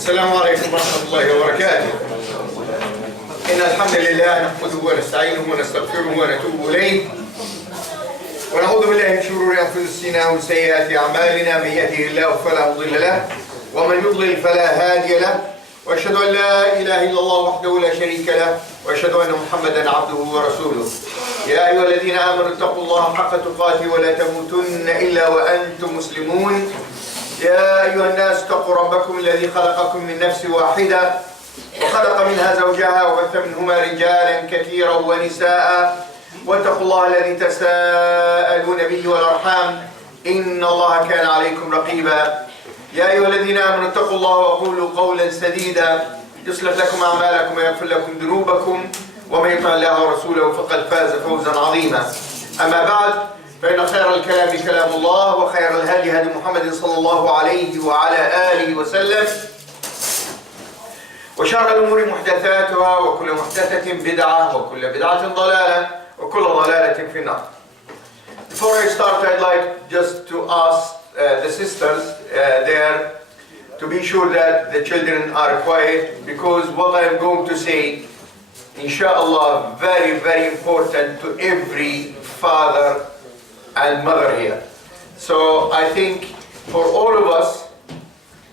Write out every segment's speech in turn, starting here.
السلام عليكم ورحمة الله وبركاته. إن الحمد لله نحمده ونستعينه ونستغفره ونتوب إليه ونعوذ بالله من شرور أنفسنا ومن سيئات أعمالنا. من يهده الله فلا مضل له ومن يضلل فلا هادي له، وأشهد أن لا إله إلا الله وحده لا شريك له، وأشهد أن محمدا عبده ورسوله. يا أيها الذين آمنوا اتقوا الله حق تقاته ولا تموتن إلا وأنتم مسلمون. يا أيها الناس اتقوا ربكم الذي خلقكم من نفس واحدة وخلق منها زوجها وبث منهما رجالا كثيرا ونساء، واتقوا الله الذي تساءلون به والأرحام إن الله كان عليكم رقيبا. يا أيها الذين آمنوا اتقوا الله وقولوا قولا سديدا يصلح لكم أعمالكم ويغفر لكم ذنوبكم، ومن يطع الله ورسوله فقد فاز فوزا عظيما. أما بعد، فإن خير الكلام كلام الله، وخير الهدي هدي محمد صلى الله عليه وعلى آله وسلم، وشر الأمور محدثاتها، وكل محدثة بدعة، وكل بدعة ضلالة، وكل ضلالة في النار. Before I start, I'd like just to ask the sisters there to be sure that the children are quiet, because what I am going to say, inshallah, very, very important to every father and mother here. So I think for all of us,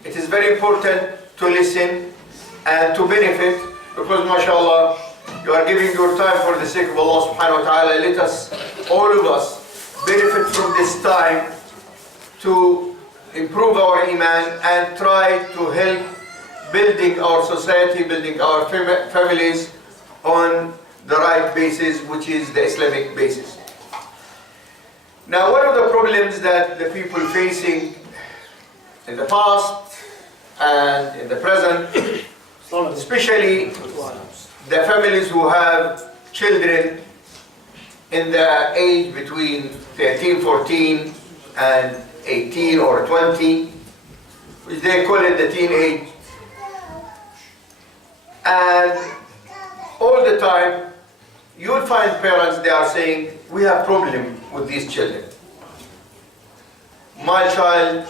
it is very important to listen and to benefit, because mashallah, you are giving your time for the sake of Allah subhanahu wa ta'ala. Let us, all of us, benefit from this time to improve our iman and try to help building our society, building our families on the right basis, which is the Islamic basis. Now, one of the problems that the people facing in the past and in the present, especially the families who have children in the age between 13, 14 and 18 or 20, which they call it the teenage, and all the time you'll find parents, they are saying, we have problem with these children. My child,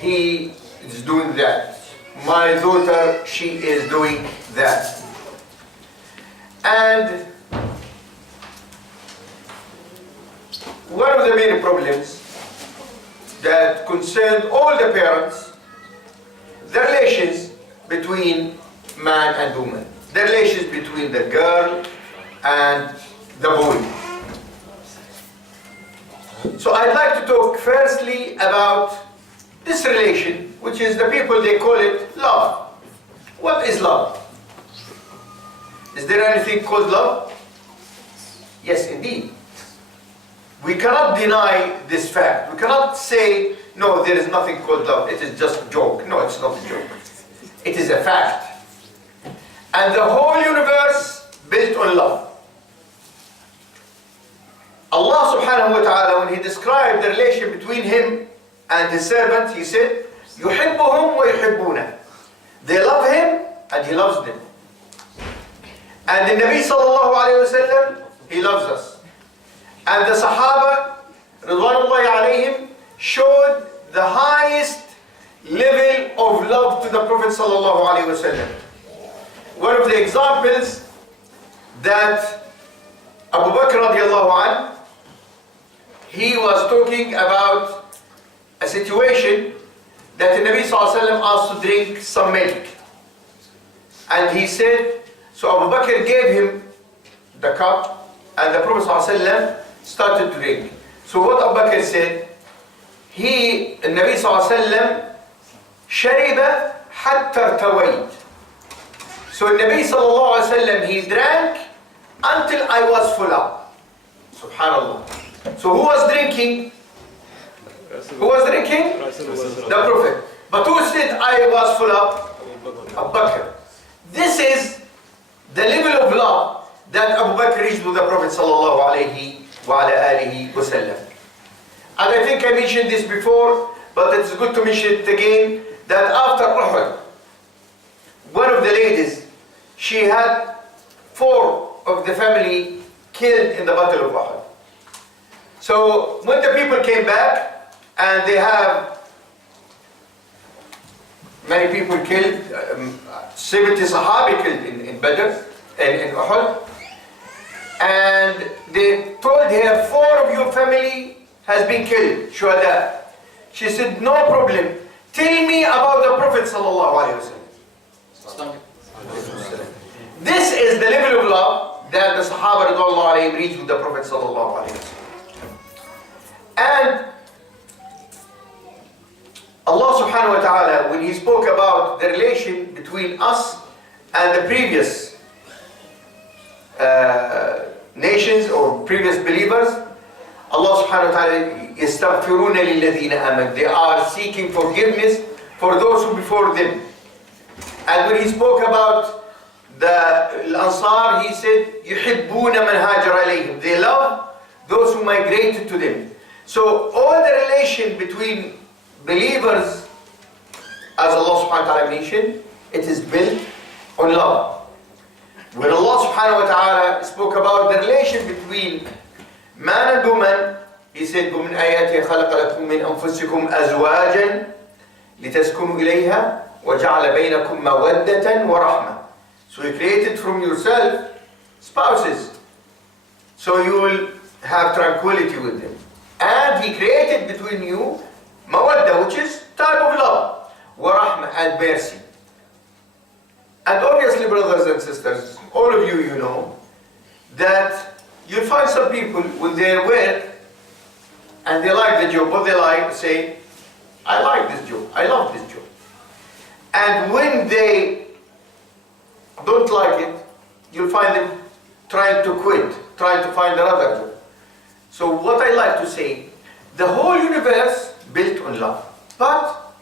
he is doing that. My daughter, she is doing that. And one of the main problems that concerned all the parents, the relations between man and woman, the relations between the girl and the boy. So I'd like to talk firstly about this relation, which is the people, they call it love. What is love? Is there anything called love? Yes, indeed. We cannot deny this fact. We cannot say, no, there is nothing called love, it is just a joke. No, it's not a joke. It is a fact. And the whole universe built on love. Allah subhanahu wa ta'ala, when He described the relation between Him and His servant, He said, يُحِبُّهُمْ وَيُحِبُّونَ. They love Him and He loves them. And the Nabi sallallahu alayhi wa sallam, he loves us. And the Sahaba, Ridwanullahi alayhim, showed the highest level of love to the Prophet sallallahu alayhi wa sallam. One of the examples that Abu Bakr radiallahu anh, he was talking about a situation that the Nabi sallallahu alayhi wa sallam asked to drink some milk. And he said, so Abu Bakr gave him the cup, and the Prophet sallallahu alayhi wa sallam started to drink. So what Abu Bakr said, the Nabi sallallahu alayhi wa sallam, shariba hatta irtawayt. So Nabi sallallahu alayhi wa sallam, he drank until I was full up. Subhanallah. So who was drinking? Who was drinking? The Prophet. But who said I was full up? Abu Bakr. This is the level of love that Abu Bakr reached with the Prophet sallallahu alayhi wa ala alihi wa sallam. And I think I mentioned this before, but it's good to mention it again, that after Uhud, one of the ladies, she had 4 of the family killed in the Battle of Uhud. So when the people came back and they have many people killed, 70 Sahabi killed in Bedford, in Uhud. And they told her, 4 of your family has been killed, shuhada. She said, no problem. Tell me about the Prophet sallallahu alaihi wasallam. This is the level of love that the Sahaba radhiyallahu alayhim reached with the Prophet sallallahu alaihi wasallam. And Allah subhanahu wa ta'ala, when He spoke about the relation between us and the previous nations or previous believers, Allah subhanahu wa ta'ala, يَسْتَغْفِرُونَ لِلَّذِينَ آمَنُوا, they are seeking forgiveness for those who before them. And when He spoke about the Ansar, He said, يُحِبُّونَ مَنْ هَاجَرَ إِلَيْهِمْ, they love those who migrated to them. So all the relation between believers, as Allah subhanahu wa ta'ala mentioned, it is built on love. When Allah subhanahu wa ta'ala spoke about the relation between man and woman, He said, وَمِنْ آيَاتِهِ خَلَقَ لَكُم مِّنْ أَنفُسِكُمْ أَزْوَاجًا لِتَسْكُنُوا إِلَيْهَا وَجَعَلَ بَيْنَكُم مَّوَدَّةً وَرَحْمَةً. So He created from yourself spouses, so you will have tranquility with them. And He created between you mawadda, which is type of love, wa-rahma, and mercy. And obviously, brothers and sisters, all of you, you know that you'll find some people when they're work and they like the job, what they like, say, I like this job, I love this job. And when they don't like it, you'll find them trying to quit, trying to find another job. So what I like to say, the whole universe built on love. But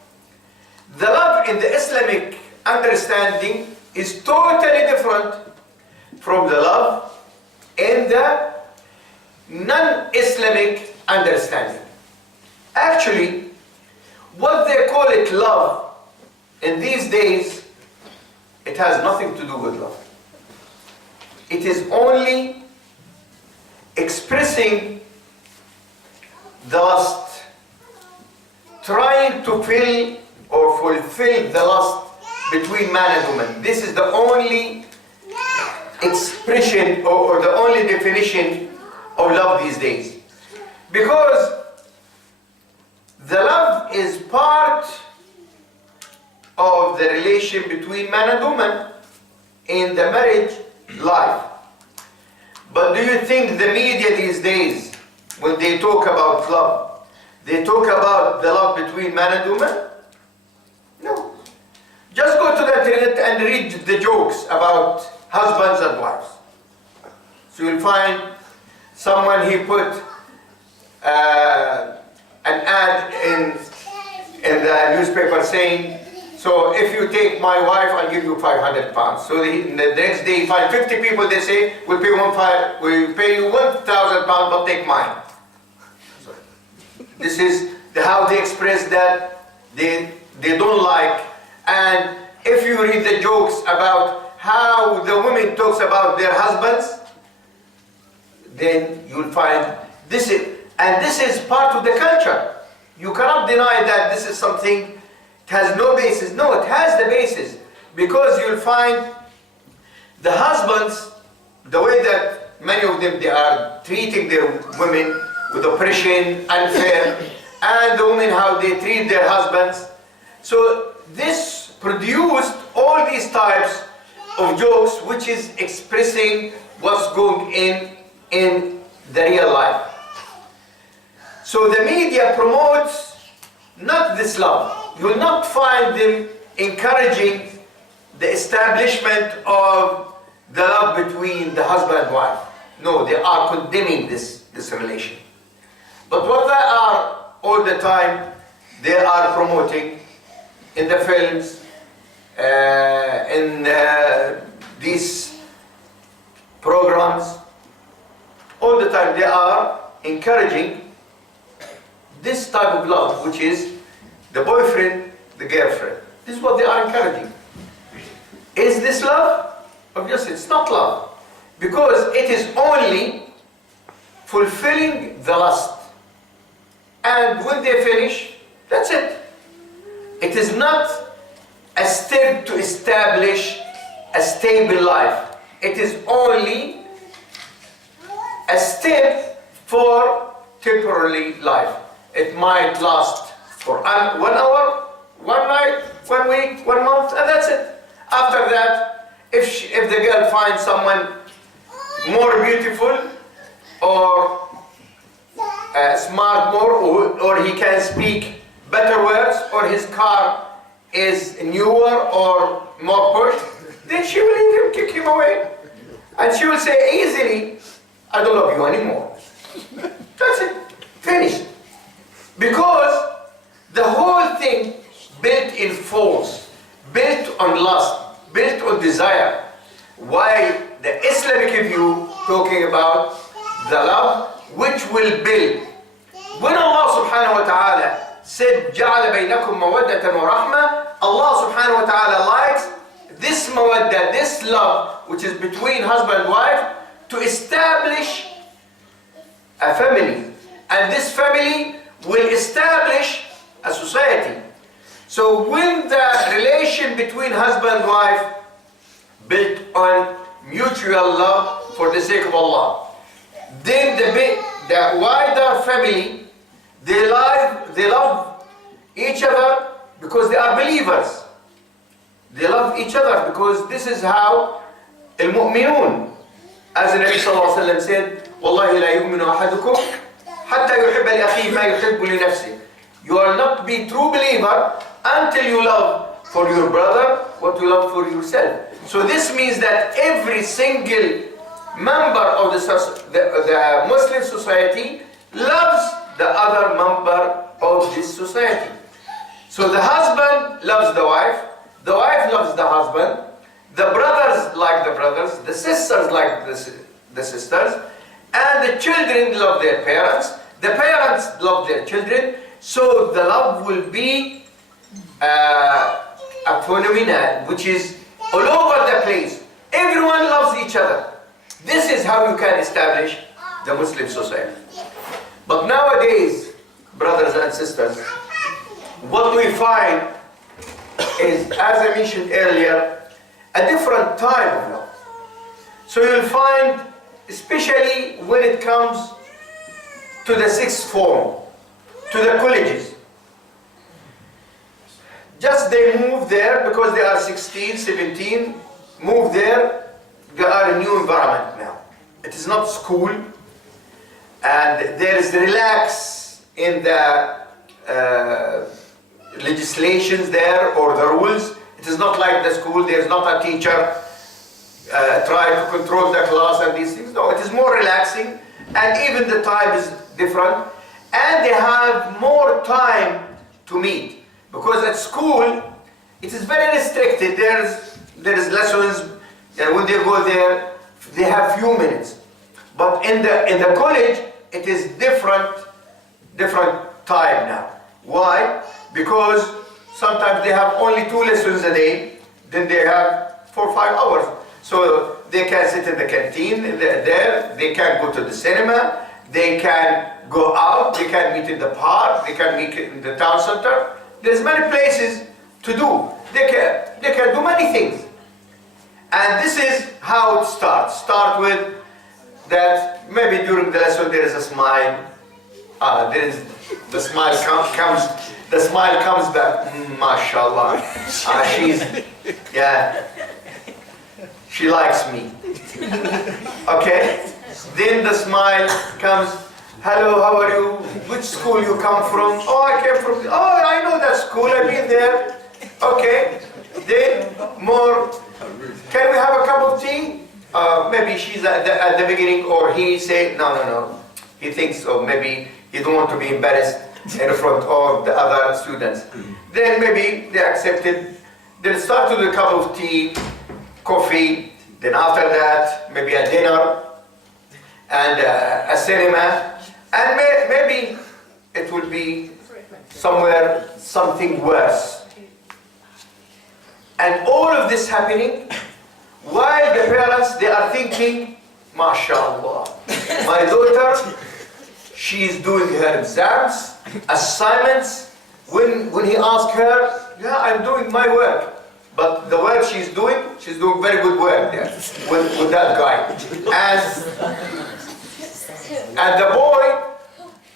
the love in the Islamic understanding is totally different from the love in the non-Islamic understanding. Actually, what they call it love in these days, it has nothing to do with love. It is only expressing the lust, trying to fill or fulfill the lust between man and woman. This is the only expression or the only definition of love these days. Because the love is part of the relation between man and woman in the marriage life. But do you think the media these days, when they talk about love, they talk about the love between man and woman? No. Just go to the internet and read the jokes about husbands and wives. So you'll find someone, he put an ad in the newspaper saying, so if you take my wife, I'll give you 500 pounds. So the next day, you find 50 people, they say, we'll pay you 1,000 pounds, but take mine. This is how they express that they don't like. And if you read the jokes about how the women talks about their husbands, then you'll find this is part of the culture. You cannot deny that this is something, it has no basis. No, it has the basis. Because you'll find the husbands, the way that many of them, they are treating their women with oppression, unfair, and the women how they treat their husbands. So this produced all these types of jokes, which is expressing what's going in the real life. So the media promotes not this love. You will not find them encouraging the establishment of the love between the husband and wife. No, they are condemning this relation. But what they are all the time, they are promoting in the films, in these programs, all the time they are encouraging this type of love, which is the boyfriend, the girlfriend. This is what they are encouraging. Is this love? Obviously it's not love, because it is only fulfilling the lust. And when they finish, that's it. It is not a step to establish a stable life. It is only a step for temporary life. It might last for 1 hour, 1 night, 1 week, 1 month, and that's it. After that, if the girl finds someone more beautiful or smart more, or he can speak better words, or his car is newer or more pushed, then she will leave him, kick him away. And she will say easily, I don't love you anymore. That's it. Finished. Because the whole thing built in force, built on lust, built on desire. Why the Islamic view talking about the love which will build. When Allah subhanahu wa ta'ala said, جَعَلَ بَيْنَكُمْ مَوَدَّةً وَرَحْمَةً, Allah subhanahu wa ta'ala likes this mawadda, this love, which is between husband and wife, to establish a family. And this family will establish a society. So when the relation between husband and wife built on mutual love for the sake of Allah, then the wider family, they love each other because they are believers. They love each other because this is how المؤمنون, as the Nabi sallallahu alaihi wasallam said, والله لا يؤمن أحدكم حتى يحب لأخيه ما يحب لنفسه. You will not be true believer until you love for your brother what you love for yourself. So this means that every single member of the Muslim society loves the other member of this society. So the husband loves the wife loves the husband, the brothers like the brothers, the sisters like the sisters, and the children love their parents, the parents love their children. So the love will be a phenomenon which is all over the place. Everyone loves each other. This is how you can establish the Muslim society. But nowadays, brothers and sisters, what we find is, as I mentioned earlier, a different type of love. So you'll find, especially when it comes to the sixth form, to the colleges, just they move there because they are 16, 17, move there, they are a new environment now. It is not school, and there is relax in the legislations there or the rules. It is not like the school. There is not a teacher trying to control the class and these things. No, it is more relaxing, and even the time is different, and they have more time to meet, because at school it is very restricted. There is lessons, and when they go there they have few minutes. But in the college it is different time now. Why? Because sometimes they have only 2 lessons a day, then they have 4 or 5 hours. So they can sit in the canteen there, they can go to the cinema, they can go out, they can meet in the park, they can meet in the town center. There's many places to do. They can do many things. And this is how it starts. Start with that maybe during the lesson there is a smile. The smile comes back. MashaAllah. She likes me. Okay? Then the smile comes. Hello, how are you? Which school you come from? Oh, I came from. Oh, I know that school. I've been there. Okay. Then more. Can we have a cup of tea? Maybe she's at the beginning, or he say no. He thinks, or maybe he don't want to be embarrassed in front of the other students. Then maybe they accepted. Then start with a cup of tea, coffee. Then after that, maybe a dinner and a cinema. And maybe it will be somewhere something worse. And all of this happening while the parents, they are thinking, MashaAllah, my daughter, she is doing her exams, assignments. When he asked her, yeah, I'm doing my work. But the work she's doing very good work there with that guy. And the boy,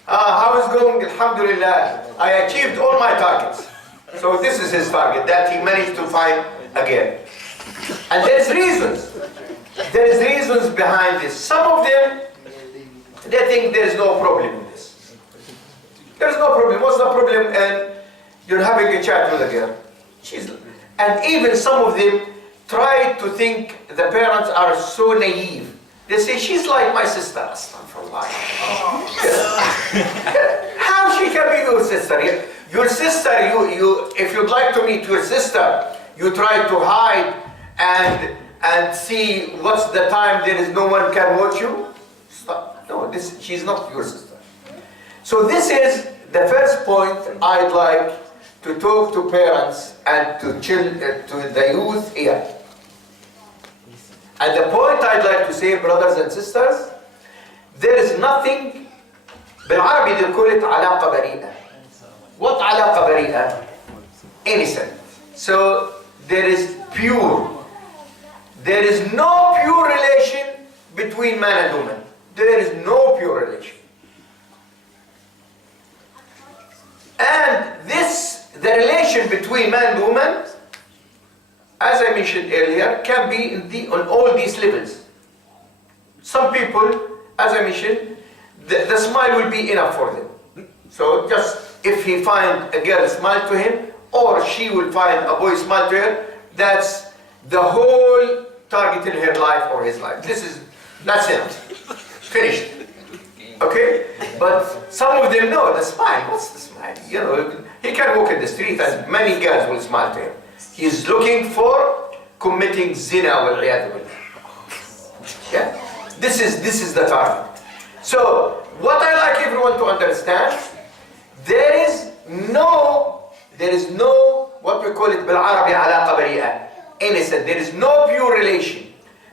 how is going? Alhamdulillah, I achieved all my targets. So this is his target, that he managed to find again. And there's reasons. There is reasons behind this. Some of them, they think there's no problem in this. There's no problem. What's the problem? And you're having a chat with a girl. And even some of them try to think the parents are so naive. They say, she's like my sister. Astaghfirullah. How she can be your sister? Your sister, if you'd like to meet your sister, you try to hide and see what's the time there is no one can watch you. Stop. No, she's not your sister. So this is the first point I'd like to talk to parents and to the youth here. And the point I'd like to say, brothers and sisters, there is nothing, بالعربي they call it علاقة بريئة. What علاقة بريئة? Innocent. So there is no pure relation between man and woman. There is no pure relation. And the relation between man and woman, as I mentioned earlier, can be on all these levels. Some people, as I mentioned, the smile will be enough for them. So just if he find a girl smile to him, or she will find a boy smile to her, that's the whole target in her life or his life. That's it. Finished. Okay? But some of them know the smile. What's the smile? You know, he can walk in the street and many girls will smile to him. He's looking for committing zina wal-'iyadhu billah. Yeah? This is the target. So, what I like everyone to understand, there is no, what we call it بالعربي علاقة بريئة, innocent. There is no pure relation.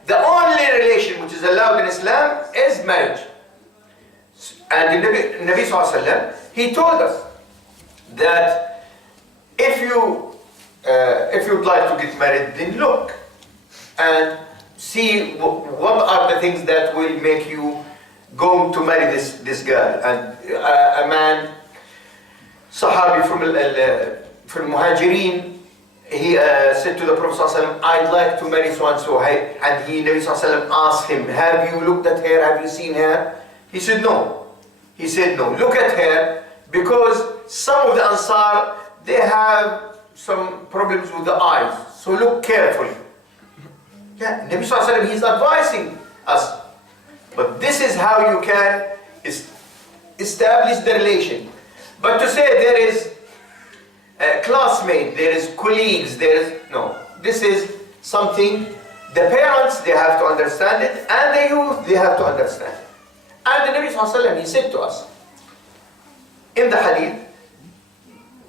The only relation which is allowed in Islam is marriage. And the Nabi Sallallahu Alaihi Wasallam, he told us that if you'd like to get married, then look and see what are the things that will make you go to marry this girl. And a man, Sahabi from Muhajirin, he said to the Prophet ﷺ, I'd like to marry so-and-so. And Nabi ﷺ asked him, have you looked at her? Have you seen her? He said, no. He said, no. Look at her, because some of the Ansar, they have some problems with the eyes. So look carefully. Yeah, Nabi ﷺ, he's advising us. But this is how you can establish the relation. But to say there is a classmate, there is colleagues, no. This is something the parents, they have to understand it, and the youth, they have to understand it. And the Nabi ﷺ, he said to us, in the hadith,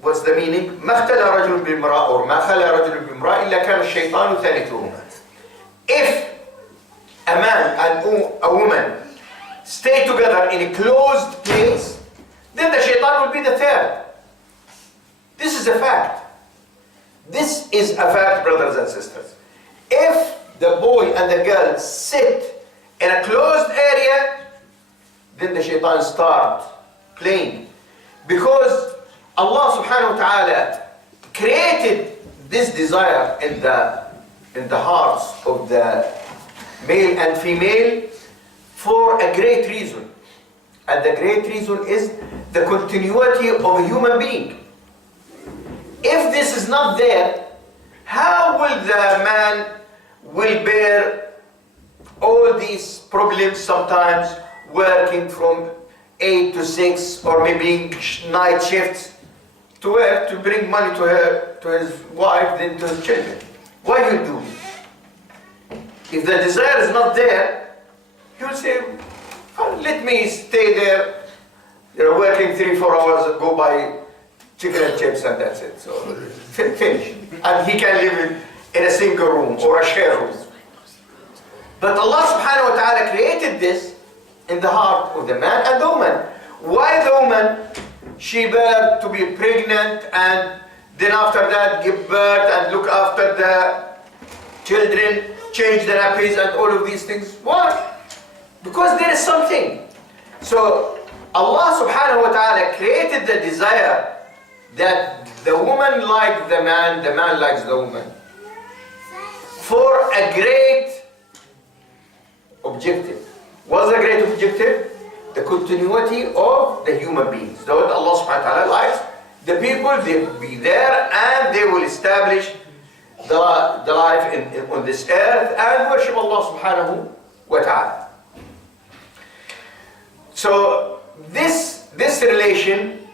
what's the meaning? مَا اخْتَلَى رَجُلٌ بِامْرَأٍ or مَا خَلَى رَجُلٌ بِامْرَأٍ إِلَّا كَانَ الشَّيْطَانُ ثَالِثُهُمَا. If a man and a woman stay together in a closed place, then the shaitan will be the third. This is a fact. This is a fact, brothers and sisters. If the boy and the girl sit in a closed area, then the shaitan start playing. Because Allah subhanahu wa ta'ala created this desire in the hearts of the male and female for a great reason. And the great reason is the continuity of a human being. If this is not there, how will the man will bear all these problems, sometimes working from 8 to 6 or maybe night shifts to work to bring money to his wife, then to his children? Why you do it? If the desire is not there, he will say, oh, let me stay there, working 3-4 hours and go buy chicken and chips and that's it. So finish. And he can live in a single room or a share room. But Allah subhanahu wa ta'ala created this in the heart of the man and the woman. Why the woman? She bear to be pregnant and Then after that, give birth and look after the children, change the nappies and all of these things. Why? Because there is something. So Allah subhanahu wa ta'ala created the desire that the woman likes the man likes the woman, for a great objective. What's the great objective? The continuity of the human beings. So Allah subhanahu wa ta'ala likes the people, they will be there and they will establish the life on this earth and worship Allah subhanahu wa ta'ala. So this relation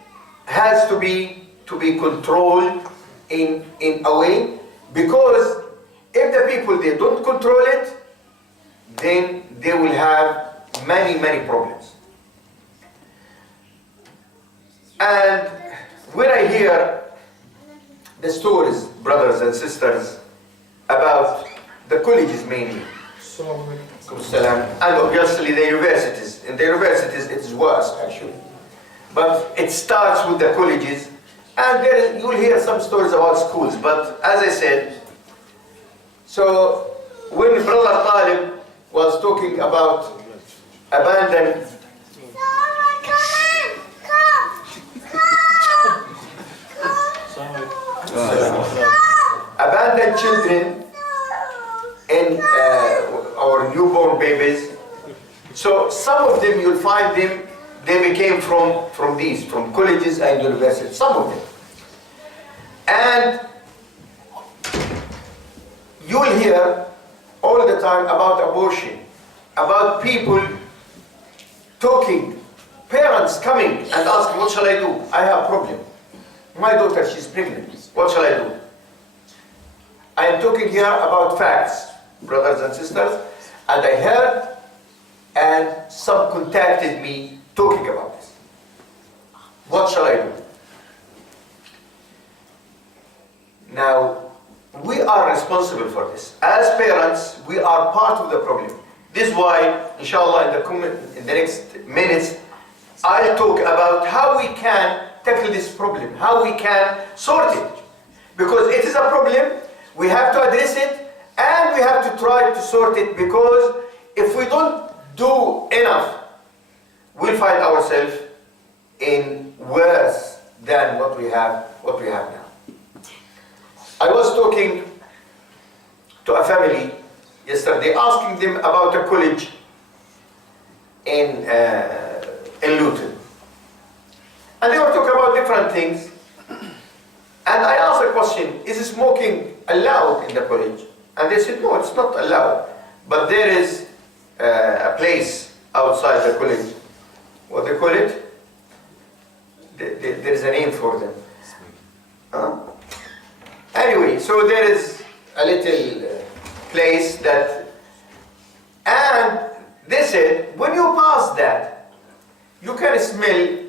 has to be controlled in a way, because if the people, they don't control it, then they will have many problems. And when I hear the stories, brothers and sisters, about the colleges mainly, and obviously the universities. In the universities it is worse actually. But it starts with the colleges, and you will hear some stories about schools. But as I said, so when Brother Talib was talking about abandoned children and our newborn babies, so some of them you'll find them, they became from colleges and universities, some of them. And you'll hear all the time about abortion, about people talking, parents coming and asking, what shall I do? I have a problem. My daughter, she's pregnant. What shall I do? I am talking here about facts, brothers and sisters, and I heard and some contacted me talking about this. What shall I do? Now, we are responsible for this. As parents, we are part of the problem. This is why, inshallah, in the next minutes, I'll talk about how we can tackle this problem, how we can sort it. Because it is a problem, we have to address it, and we have to try to sort it, because if we don't do enough, we'll find ourselves in worse than what we have now. I was talking to a family yesterday, asking them about a college in Luton. And they were talking about different things. And I asked a question, is smoking allowed in the college? And they said, no, it's not allowed. But there is a place outside the college. What they call it? There is a name for them. Anyway, so there is a little place that, and they said, when you pass that, you can smell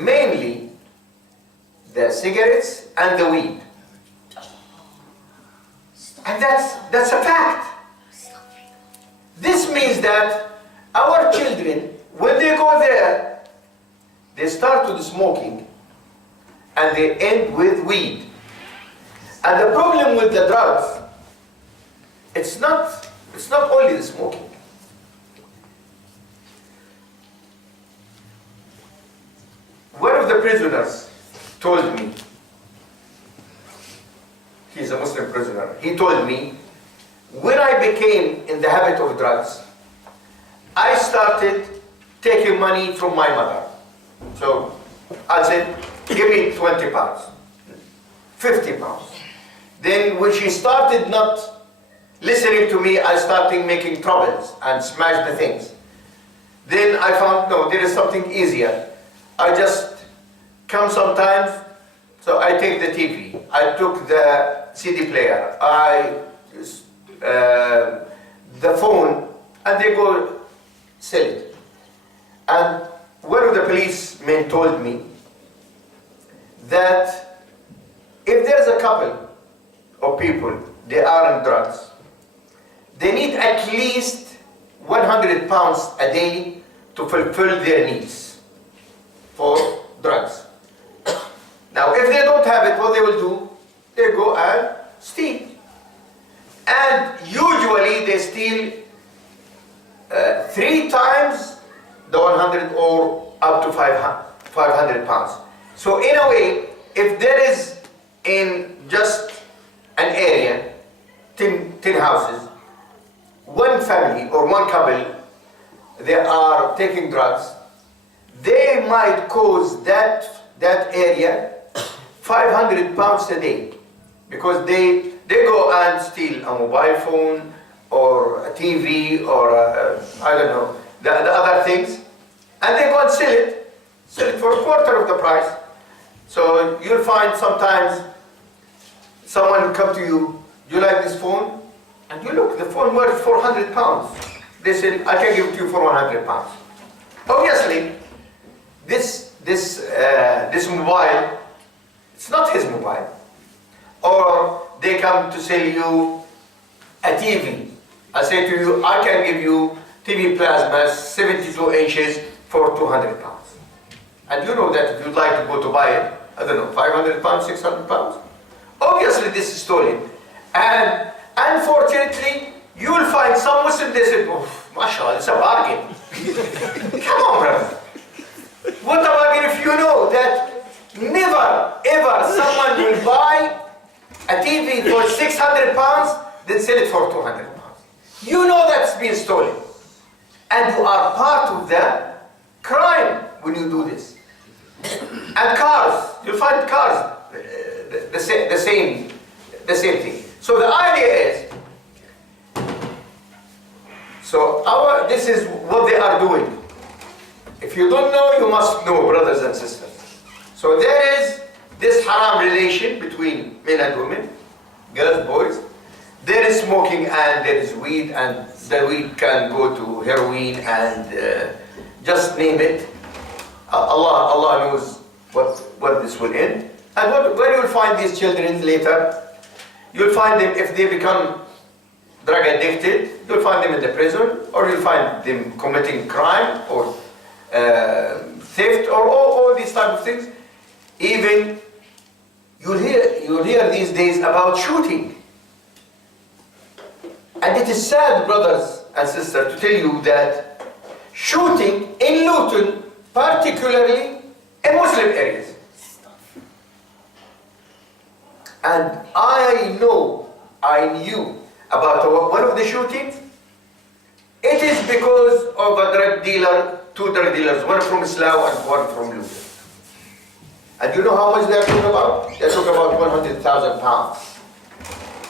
mainly the cigarettes and the weed. And that's a fact. This means that our children, when they go there, they start with smoking and they end with weed. And the problem with the drugs, it's not only the smoking. One of the prisoners told me, he's a Muslim prisoner, he told me, when I became in the habit of drugs, I started taking money from my mother. So I said, give me 20 pounds, 50 pounds. Then when she started not listening to me, I started making troubles and smash the things. Then I found, no, there is something easier. I just come sometimes, so I take the TV, I took the CD player, the phone, and they go sell it. And one of the policemen told me that if there's a couple of people, they are on drugs, they need at least 100 pounds a day to fulfill their needs for drugs. Now, if they don't have it, what they will do? They go and steal. And usually they steal 3 times the 100 or up to 500 pounds. So in a way, if there is in just an area, 10 houses, one family or one couple, they are taking drugs, they might cause that area 500 pounds a day, because they go and steal a mobile phone or a TV or I don't know, the other things, and they go and sell it for a quarter of the price. So you'll find sometimes someone come to you, "Do you like this phone?" And you look, the phone worth 400 pounds. They say, "I can give it to you for 100 pounds. Obviously, this mobile, it's not his mobile. Or they come to sell you a TV. I say to you, "I can give you TV plasma 72 inches for 200 pounds. And you know that if you'd like to go to buy it, I don't know, 500 pounds, 600 pounds. Obviously this is stolen. And unfortunately, you will find some Muslim, they say, "Oh, mashallah, it's a bargain." Come on, brother. What a bargain if you know that never, ever someone will buy a TV for 600 pounds, then sell it for 200 pounds. You know that's been stolen. And you are part of the crime when you do this. And cars, you'll find cars, the same thing. So the idea is, this is what they are doing. If you don't know, you must know, brothers and sisters. So there is this haram relation between men and women, girls, boys. There is smoking and there is weed, and the weed can go to heroin and just name it. Allah knows what this will end. And where you will find these children later? You'll find them, if they become drug addicted, you'll find them in the prison, or you'll find them committing crime or theft or all these type of things. Even you'll hear these days about shooting. And it is sad, brothers and sisters, to tell you that shooting in Luton, particularly in Muslim areas. And I knew about one of the shootings. It is because of a drug dealer, 2 drug dealers, one from Slough and one from Luton. And you know how much they are talking about? They talk about 100,000 pounds.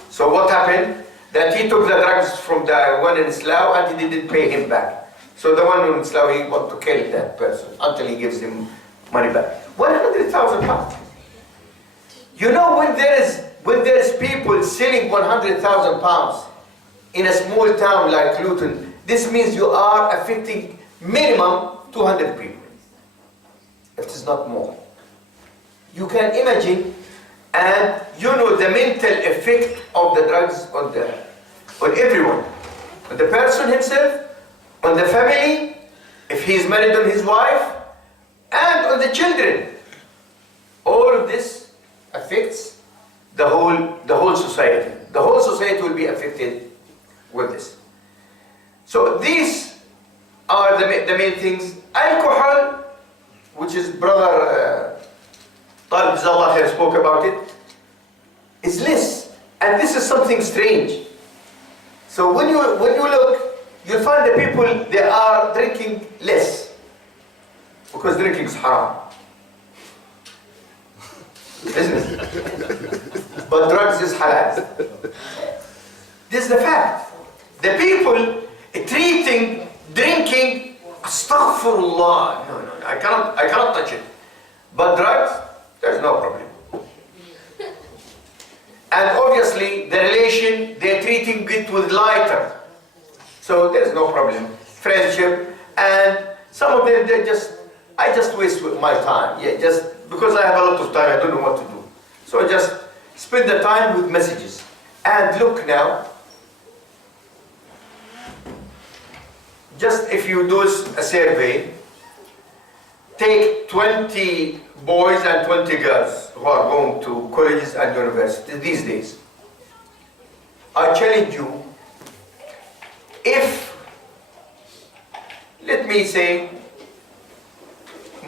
So what happened? That he took the drugs from the one in Slough and he didn't pay him back. So the one in Slough, he wants to kill that person until he gives him money back. 100,000 pounds. You know, when there is people selling 100,000 pounds in a small town like Luton, this means you are affecting minimum 200 people, if it is not more. You can imagine, and you know the mental effect of the drugs on everyone, on the person himself, on the family, if he is married, on his wife, and on the children. All of this affects the whole society. The whole society will be affected with this. So these are the main things. Alcohol, which is brother Talib Zallah here spoke about it, is less. And this is something strange. So when you look, you'll find the people, they are drinking less. Because drinking is haram. Isn't it? But drugs is halal. This is the fact. The people treating drinking, astaghfirullah, no, I cannot touch it. But drugs, there's no problem. And obviously the relation, they're treating it with lighter. So there's no problem. Friendship, and some of them, I just waste my time. Yeah, just because I have a lot of time, I don't know what to do. So I just spend the time with messages. And look now, just if you do a survey, take 20 boys and 20 girls who are going to colleges and universities these days. I challenge you, if, let me say,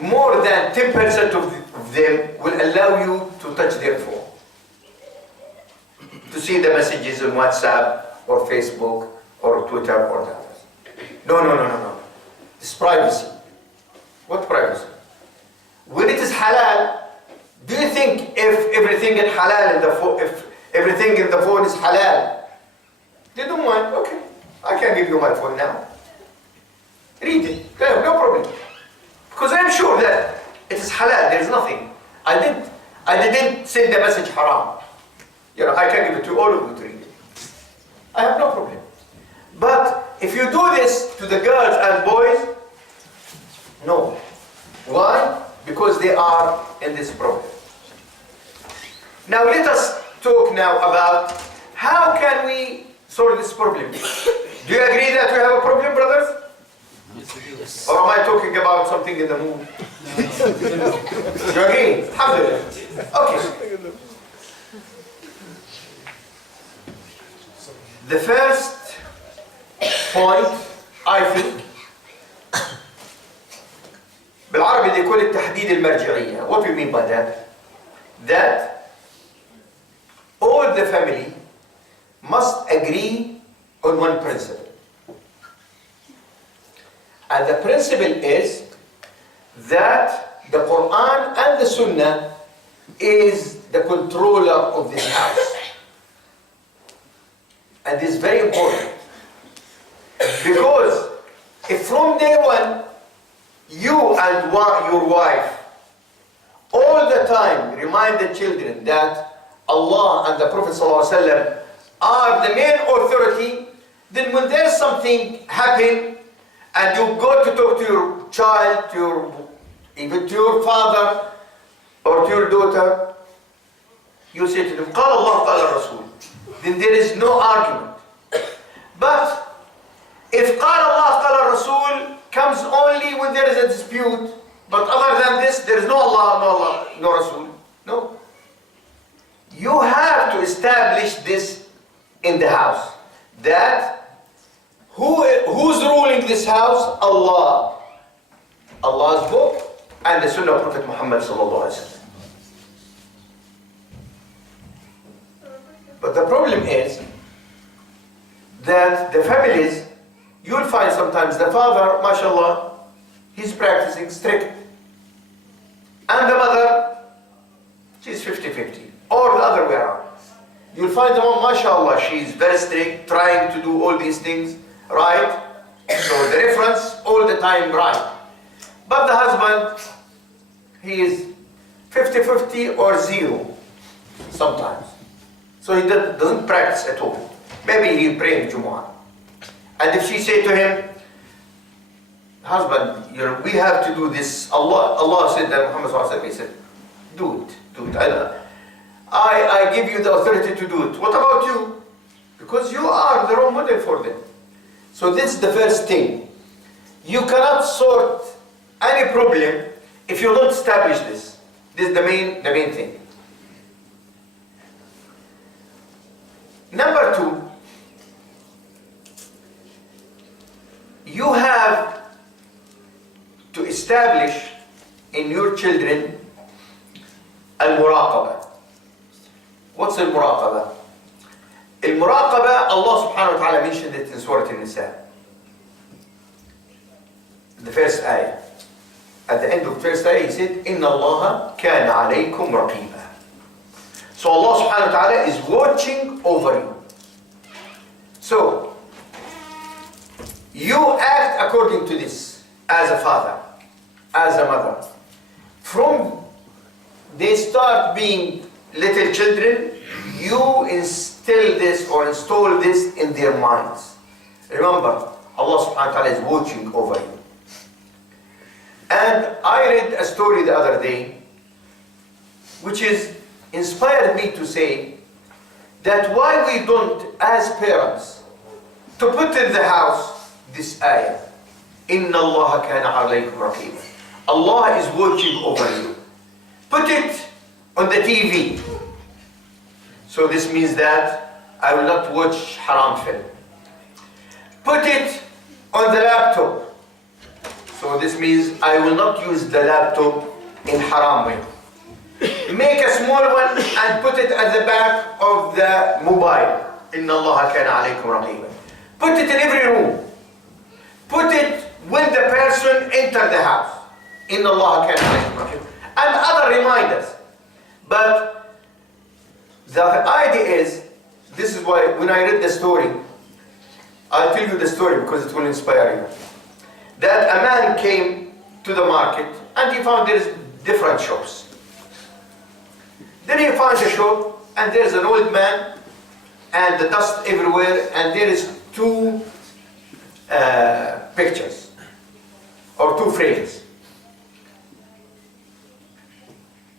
more than 10% of them will allow you to touch their phone, to see the messages on WhatsApp or Facebook or Twitter or the others. No. It's privacy. What privacy? When it is halal, do you think if everything in halal in the phone, if everything in the phone is halal, they don't mind? Okay, I can give you my phone now. Read it. Yeah, no problem. Because I'm sure that it is halal. There is nothing. I didn't send the message haram. I can give it to all of you to read it. I have no problem. But if you do this to the girls and boys, no. Why? Because they are in this problem. Now let us talk now about how can we solve this problem. Do you agree that we have a problem, brothers? Yes. Or am I talking about something in the mood? Do you agree? Alhamdulillah. Okay. The first point, I think, بالعربي they call it تحديد المرجعية. What do you mean by that? That all the family must agree on one principle. And the principle is that the Quran and the Sunnah is the controller of this house. And this is very important. Because if from day one, you and your wife all the time remind the children that Allah and the Prophet ﷺ are the main authority, then when there's something happen and you go to talk to your child, even to your father or to your daughter, you say to them, قال الله قال الرسول. Then there is no argument. But if قال الله قال الرسول comes only when there is a dispute, but other than this, there is no Allah, no Rasul. No. You have to establish this in the house. That who's ruling this house? Allah. Allah's book and the Sunnah of Prophet Muhammad sallallahu alaihi wasallam. But the problem is that the families, you'll find sometimes the father, mashallah, he's practicing strict. And the mother, she's 50-50. Or the other way around. You'll find the mom, mashallah, she's very strict, trying to do all these things right. So the reference, all the time right. But the husband, he is 50-50 or 0 sometimes. So he doesn't practice at all. Maybe he prays Jumu'ah. And if she say to him, husband, we have to do this. Allah said that Muhammad sallallahu alaihi wasallam, he said, do it. I give you the authority to do it. What about you? Because you are the role model for them. So this is the first thing. You cannot sort any problem if you don't establish this. This is the main thing. Number 2, you have to establish in your children al-muraqabah. What's al-muraqabah? Al-muraqabah, Allah subhanahu wa ta'ala mentioned it in Surah An-Nisa. The first ayah. At the end of the first ayah, he said, إِنَّ اللَّهَ كَانَ عَلَيْكُمْ رَقِيبًا. So Allah subhanahu wa ta'ala is watching over you. So, you act according to this as a father, as a mother. From they start being little children, you instill this or install this in their minds. Remember, Allah subhanahu wa ta'ala is watching over you. And I read a story the other day, which is inspired me to say that why we don't, as parents, to put in the house this ayah, إِنَّ اللَّهَ كَانَ عَلَيْكُمْ رَقِيبًا. Allah is watching over you. Put it on the TV. So this means that I will not watch haram film. Put it on the laptop. So this means I will not use the laptop in haram way. Make a small one and put it at the back of the mobile. Inna Allah kana alaykum raqiba. Put it in every room. Put it when the person enters the house. Inna Allah kana alaykum raqiba. And other reminders. But the idea is, this is why when I read the story, I'll tell you the story because it will inspire you. That a man came to the market and he found there is different shops. Then he finds a shop and there's an old man and the dust everywhere and there is two pictures or two frames.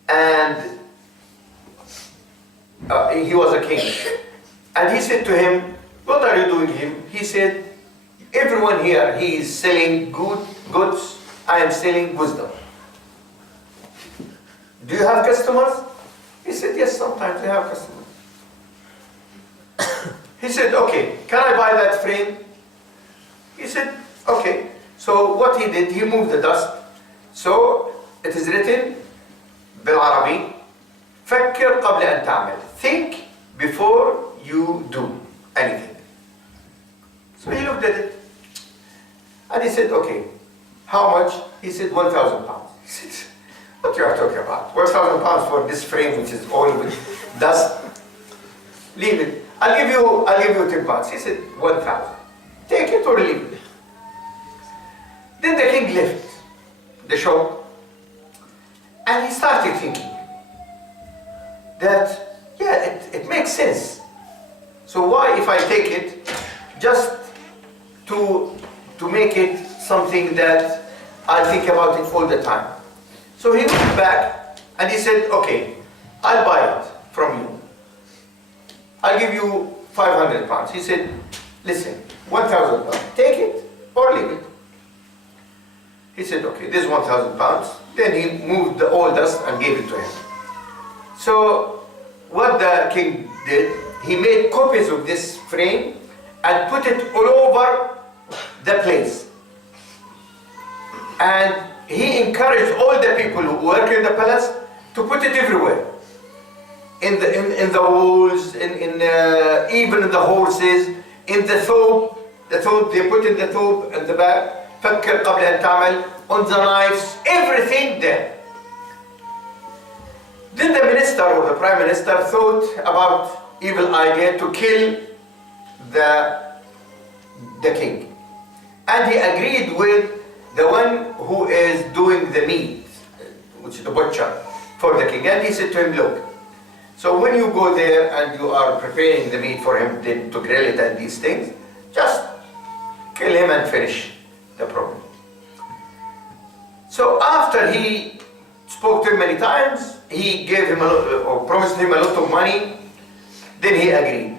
And he was a king. And he said to him, what are you doing here? He said, everyone here, he is selling goods, I am selling wisdom. Do you have customers? He said, yes, sometimes I have customers. He said, okay, can I buy that frame? He said, okay. So what he did, he moved the dust. So it is written, بالعربي, فكر قبل أن تعمل. Think before you do anything. So he looked at it. And he said, okay, how much? He said, 1,000 pounds. He said, what you are talking about? 1,000 pounds for this frame which is all with dust? Leave it. I'll give you 10 pounds. He said, 1,000. Take it or leave it. Then the king left the shop and he started thinking that, yeah, it makes sense. So why if I take it just to make it something that I think about it all the time? So he went back and he said, okay, I'll buy it from you. I'll give you 500 pounds. He said, listen, 1,000 pounds. Take it or leave it. He said, okay, this 1,000 pounds. Then he moved the old dust and gave it to him. So what the king did, he made copies of this frame and put it all over the place. And he encouraged all the people who work in the palace to put it everywhere. In the walls, even in the horses, in the thobe. The thobe, they put in the thobe at the back. فكر قبل أن تعمل, on the knives, everything there. Then the minister or the prime minister thought about evil idea to kill the king. And he agreed with the one who is doing the meat, which is the butcher, for the king. And he said to him, look, so when you go there and you are preparing the meat for him to grill it and these things, just kill him and finish the problem. So after he spoke to him many times, he gave him or promised him a lot of money, then he agreed.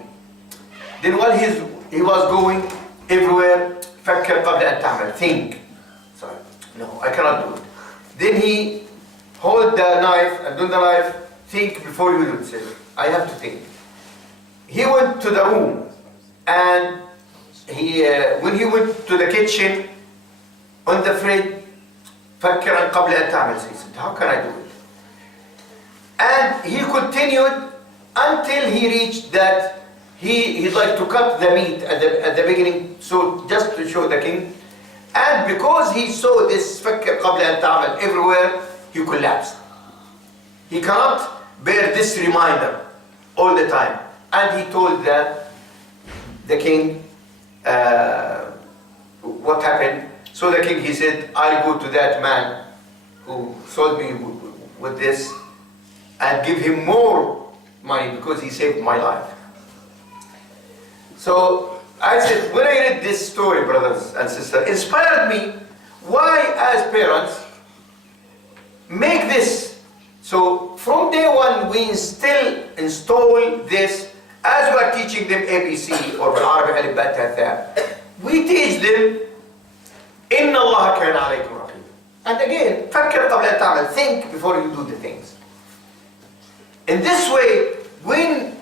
Then while he was going everywhere, فكر قبل أن تعمل, think. Sorry, no, I cannot do it. Then he hold the knife and do the knife, think before you do it. Say, I have to think. He went to the room and when he went to the kitchen, on the fridge, فكر قبل أن تعمل. He said, how can I do it? And he continued until he reached that he'd like to cut the meat at the beginning, so just to show the king. And because he saw this فكر قبل أن تعمل everywhere, he collapsed. He cannot bear this reminder all the time. And he told the king what happened. So the king, he said, I'll go to that man who sold me with this and give him more money because he saved my life. So I said, when I read this story, brothers and sisters, inspired me, why as parents make this. So from day one, we still install this as we are teaching them ABC or بالعربي ألف باء تاء ثاء. We teach them إن الله كان عليكم رقيبا. And again, فكر قبل أن تعمل. Think before you do the things. In this way, when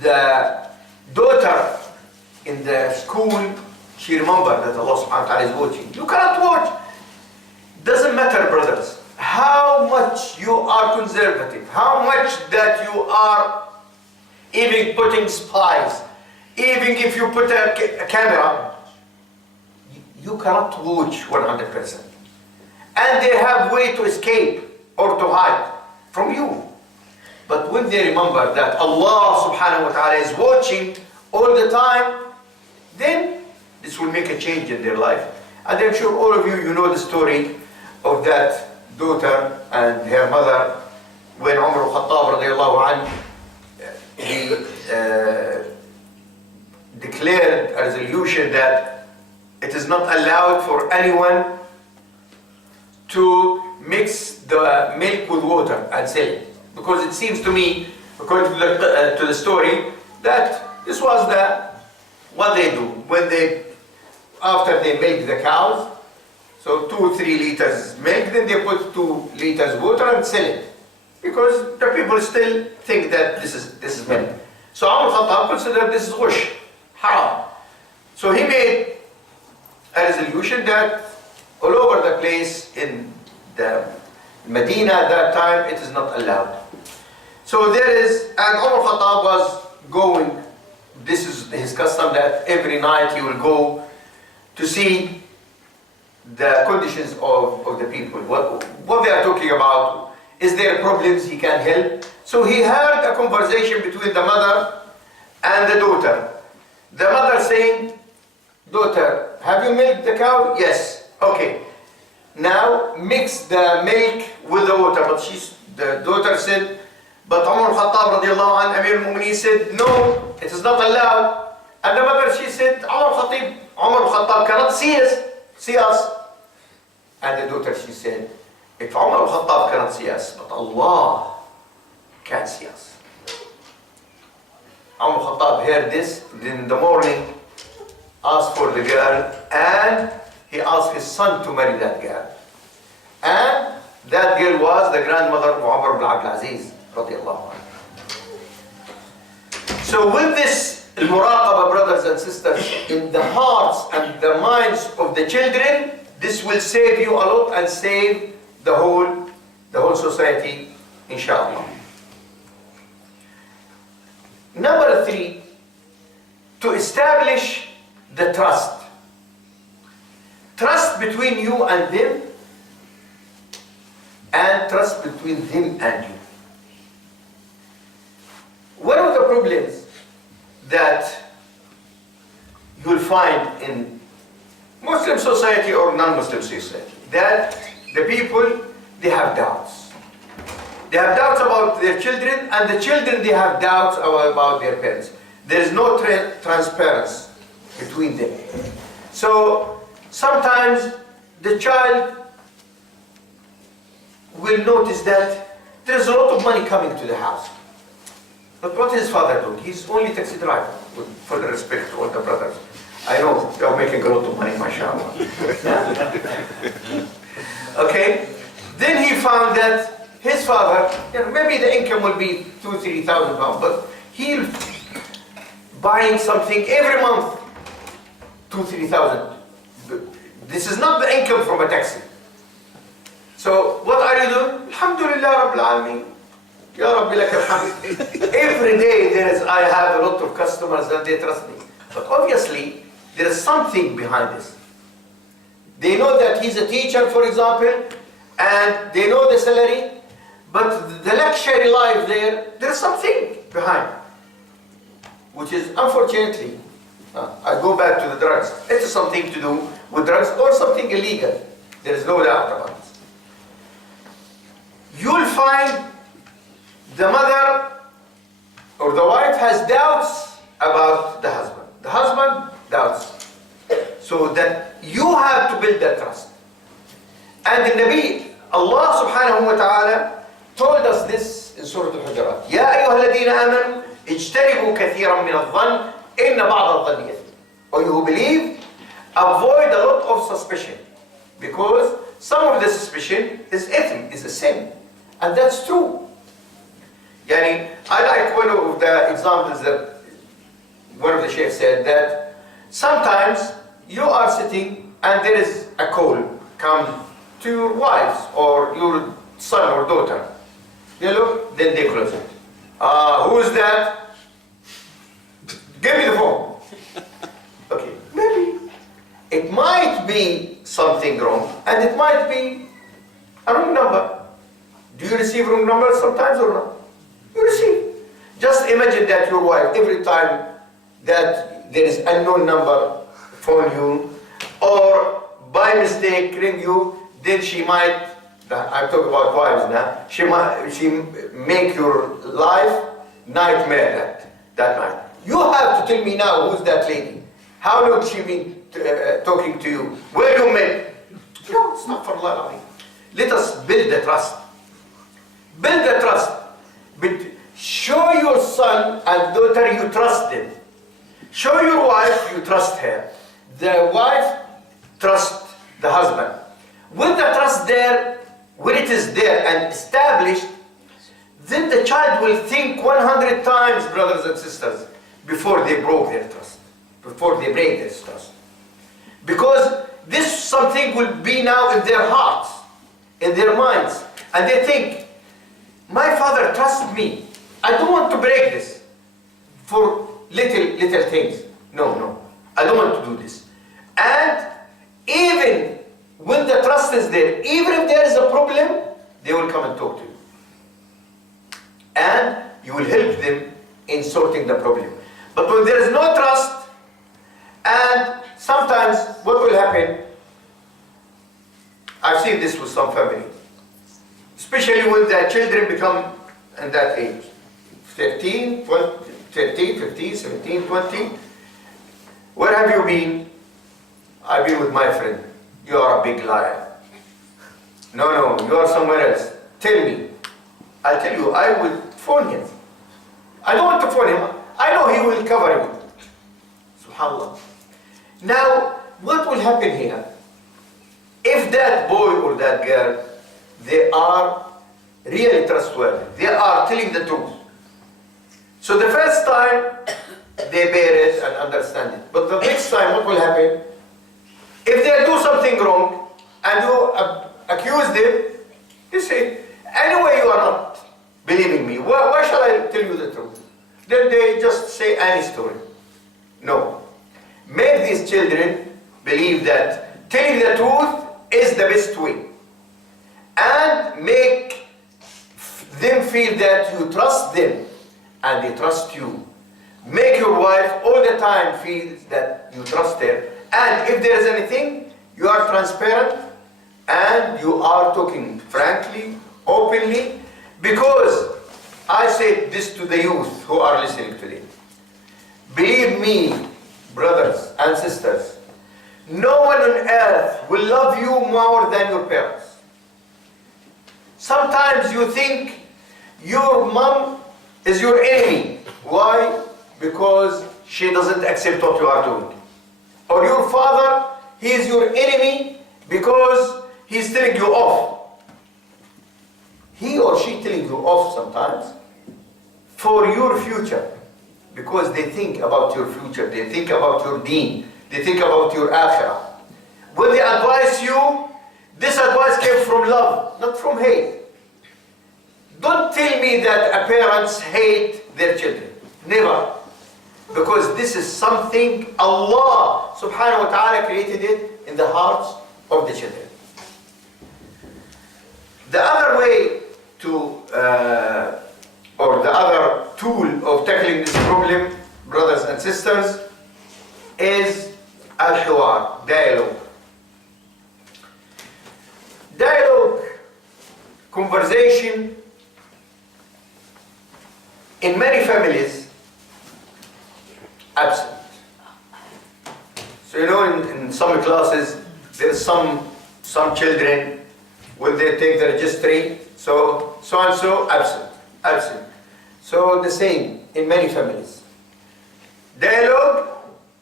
the daughter in the school, she remembered that Allah subhanahu wa ta'ala is watching. You cannot watch. Doesn't matter, brothers, how much you are conservative, how much that you are even putting spies, even if you put a camera, you cannot watch 100%. And they have way to escape or to hide from you. But when they remember that Allah subhanahu wa ta'ala is watching all the time, then this will make a change in their life. And I'm sure all of you, you know the story of that daughter and her mother when Umar al-Khattab radiallahu anhu, he declared a resolution that it is not allowed for anyone to mix the milk with water and sell it. Because it seems to me, according to the story, that this was what they do when after they milk the cows. So 2-3 liters milk, then they put 2 liters water and sell it, because the people still think that this is milk. So Umar Khattab considered this is ghush, haram. So he made a resolution that all over the place in the Medina at that time, it is not allowed. So and Umar Khattab was going, this is his custom, that every night he will go to see the conditions of the people, what they are talking about. Is there problems he can help? So he heard a conversation between the mother and the daughter. The mother saying, daughter, have you milked the cow? Yes. Okay. Now mix the milk with the water. But the daughter said, but Umar al-Khattab radiallahu anhu, Amir al-Mu'mineen said, no, it is not allowed. And the mother, she said, Umar al-Khattab cannot see us. And the daughter, she said, if Umar al-Khattab cannot see us, but Allah can see us. Umar al-Khattab heard this, then in the morning asked for the girl, and he asked his son to marry that girl. And that girl was the grandmother of Umar ibn Abdul Aziz radiallahu anhu. So with this al-muraqabah, brothers and sisters, in the hearts and the minds of the children, this will save you a lot and save the whole society, inshallah. Number 3, to establish the trust. Trust between you and them, and trust between them and you. One of the problems that you will find in Muslim society or non-Muslim society, that the people, they have doubts. They have doubts about their children, and the children, they have doubts about their parents. There is no transparency between them. So sometimes the child will notice that there is a lot of money coming to the house. But what is his father doing? He's only taxi driver, with full respect to all the brothers. I know they are making a lot of money, mashallah. Okay? Then he found that his father, maybe the income will be 2,000-3,000 pounds, but he'll buying something every month, 2,000-3,000. This is not the income from a taxi. So what are you doing? Alhamdulillah Rabbil Alameen. Ya Rabbi lak alhamd. Every day I have a lot of customers and they trust me. But obviously, there is something behind this. They know that he's a teacher, for example, and they know the salary, but the luxury life there's something behind, which is, unfortunately, I go back to the drugs. It is something to do with drugs or something illegal. There is no doubt about it. You'll find the mother or the wife has doubts about the husband. The husband doubts. So that you have to build that trust. And the Nabi, Allah subhanahu wa ta'ala, told us this in Surah Al-Hujurat. Ya ayyuha alladhina amanu, ijtanibu kathiran min al-dhann, inna ba'da al-dhanni ithm. Or you who believe, avoid a lot of suspicion. Because some of the suspicion is ithm, is a sin. And that's true. Yani, I like one of the examples that one of the Sheikh said that sometimes you are sitting and there is a call come to your wives or your son or daughter. You look, then they close it. Who is that? Give me the phone. Okay, maybe it might be something wrong and it might be a wrong number. Do you receive wrong numbers sometimes or not? You receive. Just imagine that your wife, every time that there is unknown number phone you or by mistake ring you, then she might, I'm talking about wives now, she make your life nightmare that night. You have to tell me now who's that lady. How long she been talking to you? Where you met? No, it's not for Allah. Let us build the trust. Build the trust. But show your son and daughter you trust them. Show your wife you trust her. The wife trusts the husband. With the trust there, when it is there and established, then the child will think 100 times, brothers and sisters, before they broke their trust, before they break their trust. Because this something will be now in their hearts, in their minds, and they think, my father trusts me. I don't want to break this for little things. No, I don't want to do this. And even when the trust is there, even if there is a problem, they will come and talk to you. And you will help them in sorting the problem. But when there is no trust, and sometimes what will happen, I've seen this with some family, especially when the children become in that age, 13, 15, 17, 20. Where have you been? I've been with my friend. You are a big liar. No, you are somewhere else. Tell me. I'll tell you, I will phone him. I don't want to phone him. I know he will cover me. SubhanAllah. Now, what will happen here? If that boy or that girl, they are really trustworthy, they are telling the truth. So the first time, they bear it and understand it. But the next time, what will happen? If they do something wrong, and you accuse them, you say, anyway, you are not believing me. Why shall I tell you the truth? Then they just say any story. No. Make these children believe that telling the truth is the best way. And make them feel that you trust them and they trust you. Make your wife all the time feel that you trust her. And if there is anything, you are transparent and you are talking frankly, openly, because I say this to the youth who are listening today. Believe me, brothers and sisters, no one on earth will love you more than your parents. Sometimes you think your mom is your enemy. Why? Because she doesn't accept what you are doing. Or your father, he is your enemy because he's telling you off. He or she telling you off sometimes for your future. Because they think about your future, they think about your deen, they think about your akhirah. When they advise you, this advice came from love, not from hate. Don't tell me that parents hate their children. Never. Because this is something Allah subhanahu wa ta'ala created it in the hearts of the children. The other way to, or the other tool of tackling this problem, brothers and sisters, is al-hiwar, dialogue. Dialogue, conversation, in many families, absent. So you know, in some classes, there's some children, when they take the registry, so and so, absent. So the same in many families. Dialogue,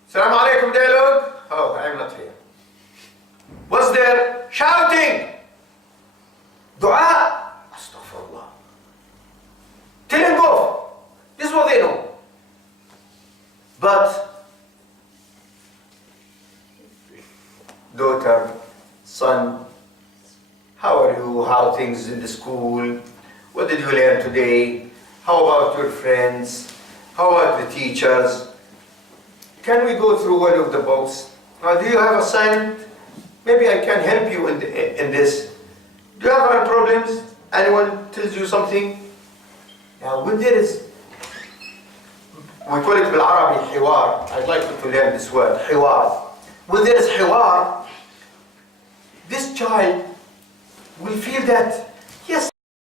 Salaam alaikum, dialogue. Oh, I'm not here. What's there? Shouting. Dua. Astaghfirullah. Telling But daughter, son, how are you? How are things in the school? What did you learn today? How about your friends? How about the teachers? Can we go through one of the books? Do you have assignment? Maybe I can help you in this. Do you have any problems? Anyone tells you something? Now when there is, we call it بالعربي حوار. I'd like you to learn this word, حوار. When there is حوار, this child will feel that